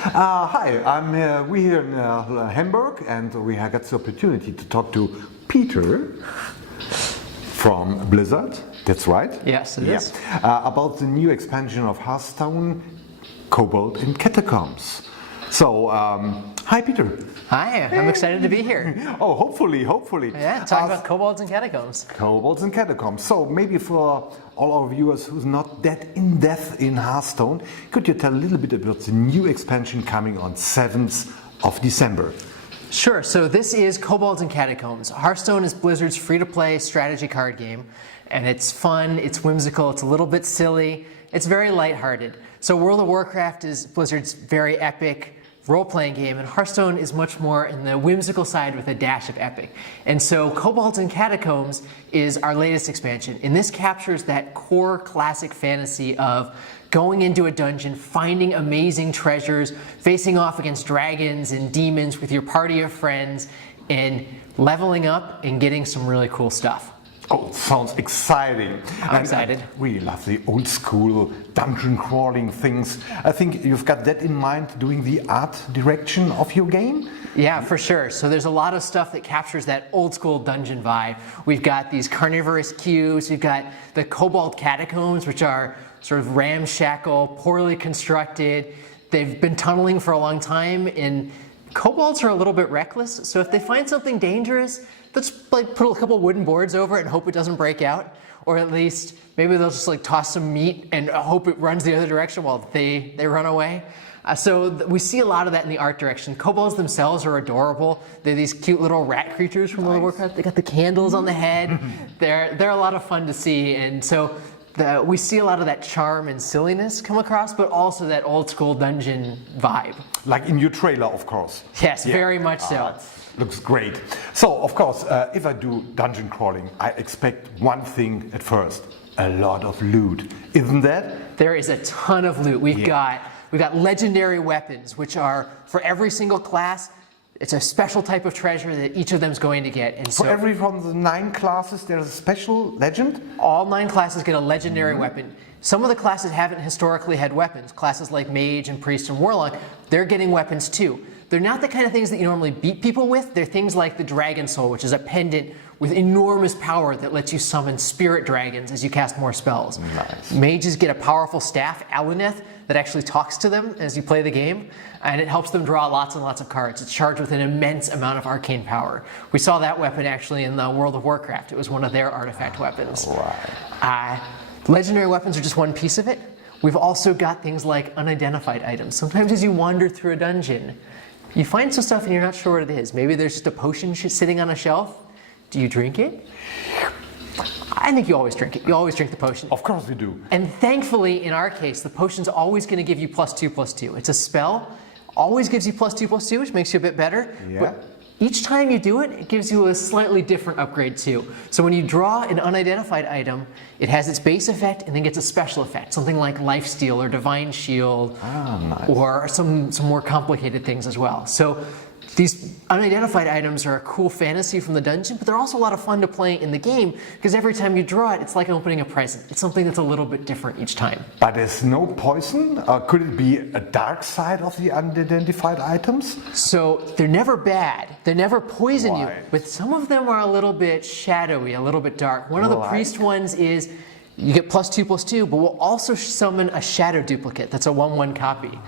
Hi, we're here in Hamburg, and we have got the opportunity to talk to Peter from Blizzard. That's right. Yes, it is. About the new expansion of Hearthstone, Kobolds Catacombs. So, hi, Peter. Hi, I'm excited to be here. Oh, hopefully. Yeah, talk about Kobolds and Catacombs. Kobolds and Catacombs. So maybe for all our viewers who's not that in-depth in Hearthstone, could you tell a little bit about the new expansion coming on 7th of December? Sure, so this is Kobolds and Catacombs. Hearthstone is Blizzard's free-to-play strategy card game, and it's fun, it's whimsical, it's a little bit silly, it's very lighthearted. So World of Warcraft is Blizzard's very epic role-playing game, and Hearthstone is much more in the whimsical side with a dash of epic. And so Kobolds and Catacombs is our latest expansion, and this captures that core classic fantasy of going into a dungeon, finding amazing treasures, facing off against dragons and demons with your party of friends, and leveling up and getting some really cool stuff. Oh, sounds exciting. I'm excited. I really love the old school dungeon crawling things. I think you've got that in mind doing the art direction of your game? Yeah, for sure. So there's a lot of stuff that captures that old school dungeon vibe. We've got these carnivorous cubes, we've got the Kobold Catacombs, which are sort of ramshackle, poorly constructed. They've been tunneling for a long time, and kobolds are a little bit reckless, so if they find something dangerous, let's like put a couple wooden boards over it and hope it doesn't break out, or at least maybe they'll just like toss some meat and hope it runs the other direction while they run away. We see a lot of that in the art direction. Kobolds themselves are adorable. They're these cute little rat creatures from World of Warcraft. They got the candles on the head. They're a lot of fun to see, and so we see a lot of that charm and silliness come across, but also that old school dungeon vibe. Like in your trailer, of course. Yes, very much so. Looks great. So, of course, if I do dungeon crawling, I expect one thing at first: a lot of loot. Isn't that? There is a ton of loot. We've got legendary weapons, which are for every single class. It's a special type of treasure that each of them is going to get. And so for every from the 9 classes, there's a special legend? All 9 classes get a legendary weapon. Some of the classes haven't historically had weapons. Classes like Mage and Priest and Warlock, they're getting weapons too. They're not the kind of things that you normally beat people with. They're things like the Dragon Soul, which is a pendant with enormous power that lets you summon spirit dragons as you cast more spells. Nice. Mages get a powerful staff, Aluneth, that actually talks to them as you play the game, and it helps them draw lots and lots of cards. It's charged with an immense amount of arcane power. We saw that weapon actually in the World of Warcraft. It was one of their artifact weapons. Right. Legendary weapons are just one piece of it. We've also got things like unidentified items. Sometimes as you wander through a dungeon, you find some stuff and you're not sure what it is. Maybe there's just a potion sitting on a shelf. Do you drink it? I think you always drink it. You always drink the potion. Of course we do. And thankfully, in our case, the potion's always going to give you +2/+2. It's a spell, always gives you +2/+2, which makes you a bit better. Yeah. But each time you do it, it gives you a slightly different upgrade too. So when you draw an unidentified item, it has its base effect and then gets a special effect, something like Lifesteal or Divine Shield, nice. or some more complicated things as well. So these unidentified items are a cool fantasy from the dungeon, but they're also a lot of fun to play in the game, because every time you draw it, it's like opening a present. It's something that's a little bit different each time. But there's no poison? Could it be a dark side of the unidentified items? So they're never bad. They never poison you, Right. but some of them are a little bit shadowy, a little bit dark. One of the priest ones is you get +2/+2, but we'll also summon a shadow duplicate. That's a 1/1 copy.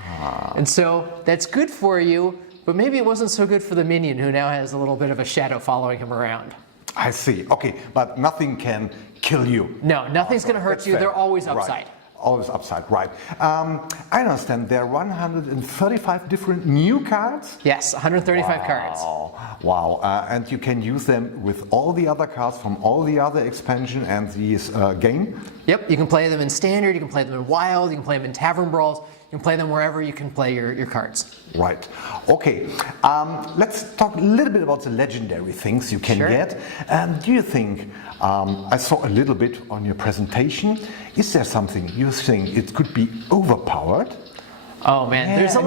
And so that's good for you, but maybe it wasn't so good for the minion who now has a little bit of a shadow following him around. I see. Okay, but nothing can kill you. No, nothing's going to hurt you. fair. They're always upside. Right. Always upside, right. I understand there are 135 different new cards? Yes, 135 cards. Wow, and you can use them with all the other cards from all the other expansion and this game? Yep, you can play them in Standard, you can play them in Wild, you can play them in Tavern Brawls, you can play them wherever you can play your cards. Right. Okay. Let's talk a little bit about the legendary things you can get. Do you think, I saw a little bit on your presentation, is there something you think it could be overpowered? Oh man, there's a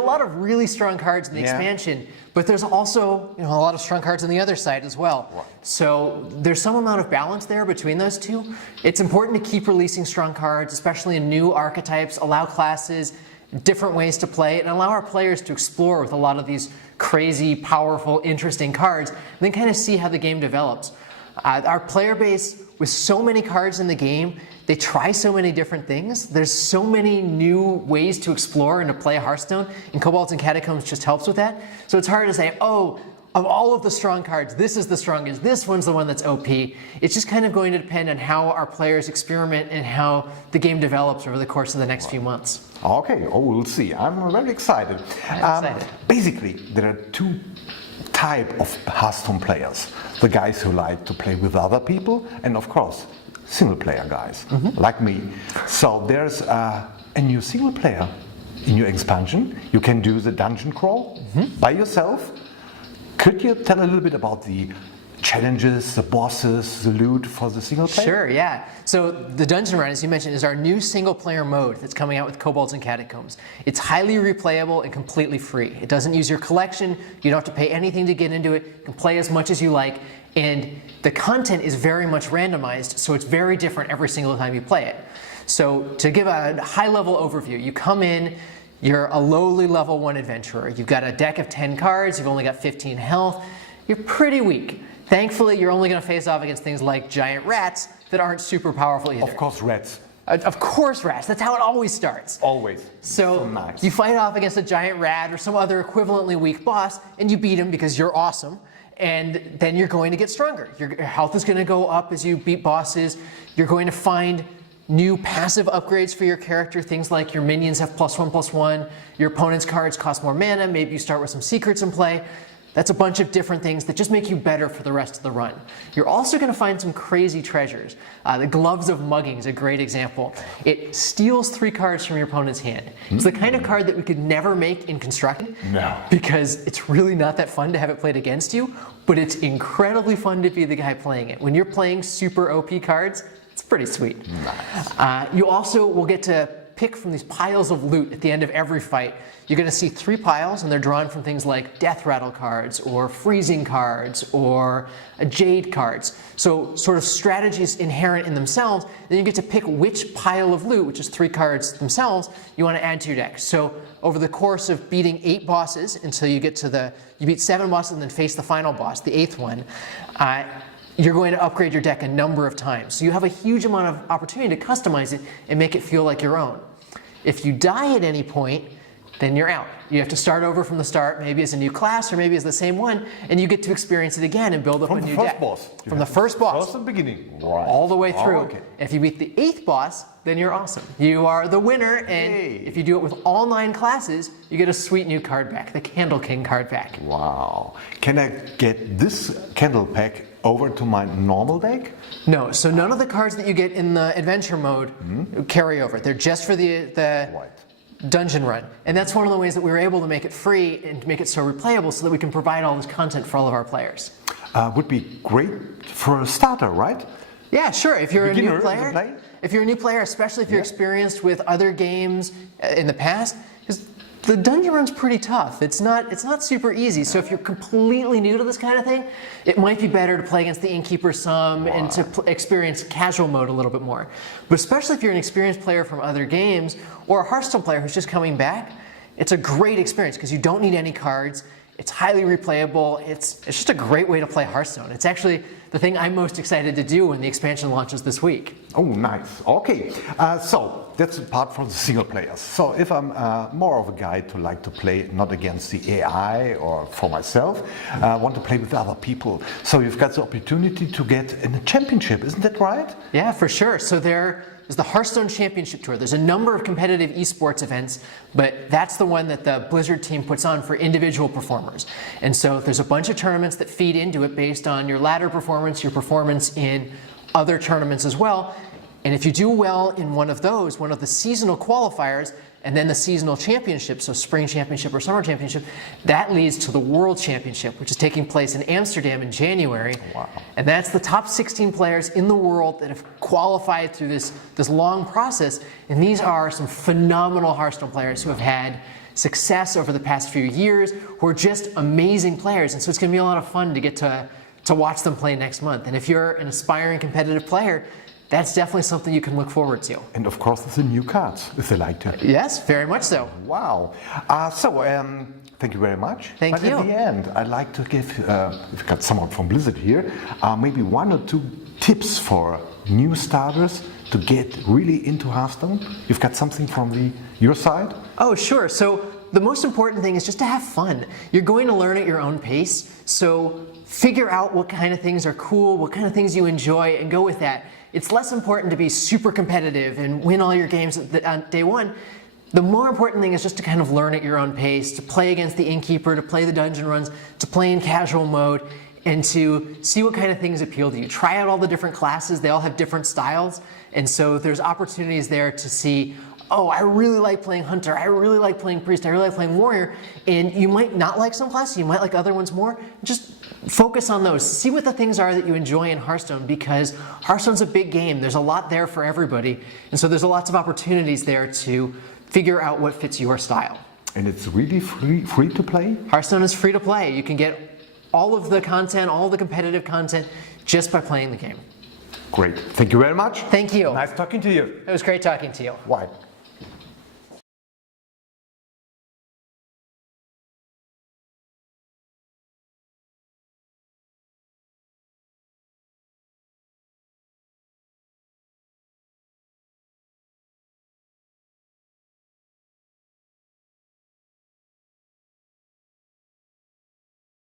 lot of really strong cards in the expansion, but there's also a lot of strong cards on the other side as well. Right. So there's some amount of balance there between those two. It's important to keep releasing strong cards, especially in new archetypes, allow classes different ways to play, and allow our players to explore with a lot of these crazy, powerful, interesting cards, and then kind of see how the game develops. Our player base, with so many cards in the game, they try so many different things. There's so many new ways to explore and to play Hearthstone, and Kobolds and Catacombs just helps with that. So it's hard to say, oh, of all of the strong cards, this is the strongest, this one's the one that's OP. It's just kind of going to depend on how our players experiment and how the game develops over the course of the next few months. Okay, we'll see. I'm very excited. Basically, there are two types of Hearthstone players. The guys who like to play with other people, and of course, single player guys, like me. So there's a new single player in your expansion. You can do the dungeon crawl by yourself. Could you tell a little bit about the challenges, the bosses, the loot for the single player? Sure, yeah. So the Dungeon Run, as you mentioned, is our new single player mode that's coming out with Kobolds and Catacombs. It's highly replayable and completely free. It doesn't use your collection, you don't have to pay anything to get into it, you can play as much as you like, and the content is very much randomized, so it's very different every single time you play it. So to give a high-level overview, you come in, you're a lowly level 1 adventurer. You've got a deck of 10 cards, you've only got 15 health, you're pretty weak. Thankfully, you're only going to face off against things like giant rats that aren't super powerful either. Of course, rats. Of course, rats. That's how it always starts. Always. So nice. You fight off against a giant rat or some other equivalently weak boss, and you beat him because you're awesome. And then you're going to get stronger. Your health is going to go up as you beat bosses. You're going to find new passive upgrades for your character, things like your minions have +1/+1, your opponent's cards cost more mana, maybe you start with some secrets in play. That's a bunch of different things that just make you better for the rest of the run. You're also going to find some crazy treasures. The Gloves of Mugging is a great example. It steals 3 cards from your opponent's hand. It's the kind of card that we could never make in Constructed, because it's really not that fun to have it played against you, but it's incredibly fun to be the guy playing it. When you're playing super OP cards, it's pretty sweet. Nice. You also will get to pick from these piles of loot at the end of every fight. You're going to see 3 piles, and they're drawn from things like Death Rattle cards, or Freezing cards, or Jade cards. So sort of strategies inherent in themselves. Then you get to pick which pile of loot, which is 3 cards themselves, you want to add to your deck. So over the course of beating 8 bosses until you get to you beat 7 bosses and then face the final boss, the 8th one, you're going to upgrade your deck a number of times. So you have a huge amount of opportunity to customize it and make it feel like your own. If you die at any point, then you're out. You have to start over from the start, maybe as a new class or maybe as the same one, and you get to experience it again and build up a new deck. From the first boss. From the beginning. Right. All the way through. If you beat the 8th boss, then you're awesome. You are the winner, and if you do it with all 9 classes, you get a sweet new card back, the Candle King card back. Wow. Can I get this Candle pack over to my normal deck? No, so none of the cards that you get in the adventure mode carry over. They're just for the dungeon run. And that's one of the ways that we were able to make it free and to make it so replayable so that we can provide all this content for all of our players. Would be great for a starter, right? Yeah, sure. If you're a new player, especially if you're experienced with other games in the past, because the dungeon run's pretty tough. It's not super easy. So if you're completely new to this kind of thing, it might be better to play against the Innkeeper some and to experience casual mode a little bit more. But especially if you're an experienced player from other games or a Hearthstone player who's just coming back, it's a great experience because you don't need any cards. It's highly replayable. It's just a great way to play Hearthstone. It's actually the thing I'm most excited to do when the expansion launches this week. Oh, nice. Okay, so that's apart from the single players. So if I'm more of a guy to like to play not against the AI or for myself, want to play with other people. So you've got the opportunity to get in a championship, isn't that right? Yeah, for sure. So there's the Hearthstone Championship Tour. There's a number of competitive esports events, but that's the one that the Blizzard team puts on for individual performers. And so there's a bunch of tournaments that feed into it based on your ladder performance, your performance in other tournaments as well. And if you do well in one of those, one of the seasonal qualifiers, and then the seasonal championship, so spring championship or summer championship, that leads to the World Championship, which is taking place in Amsterdam in January. Wow. And that's the top 16 players in the world that have qualified through this long process. And these are some phenomenal Hearthstone players who have had success over the past few years, who are just amazing players. And so it's going to be a lot of fun to get to watch them play next month. And if you're an aspiring competitive player, that's definitely something you can look forward to. And of course, there's the new cards, if they like to. Yes, very much so. Wow. Thank you very much. Thank you. But at the end, I'd like to give, we've got someone from Blizzard here, maybe 1 or 2 tips for new starters to get really into Hearthstone. You've got something from your side? Oh, sure. So the most important thing is just to have fun. You're going to learn at your own pace, so figure out what kind of things are cool, what kind of things you enjoy, and go with that. It's less important to be super competitive and win all your games on day one. The more important thing is just to kind of learn at your own pace, to play against the Innkeeper, to play the dungeon runs, to play in casual mode, and to see what kind of things appeal to you. Try out all the different classes. They all have different styles, and so there's opportunities there to see, oh, I really like playing Hunter, I really like playing Priest, I really like playing Warrior, and you might not like some classes, you might like other ones more. Just focus on those. See what the things are that you enjoy in Hearthstone, because Hearthstone's a big game. There's a lot there for everybody, and so there's lots of opportunities there to figure out what fits your style. And it's really free to play? Hearthstone is free to play. You can get all of the content, all the competitive content, just by playing the game. Great. Thank you very much. Thank you. Nice talking to you. It was great talking to you. Why?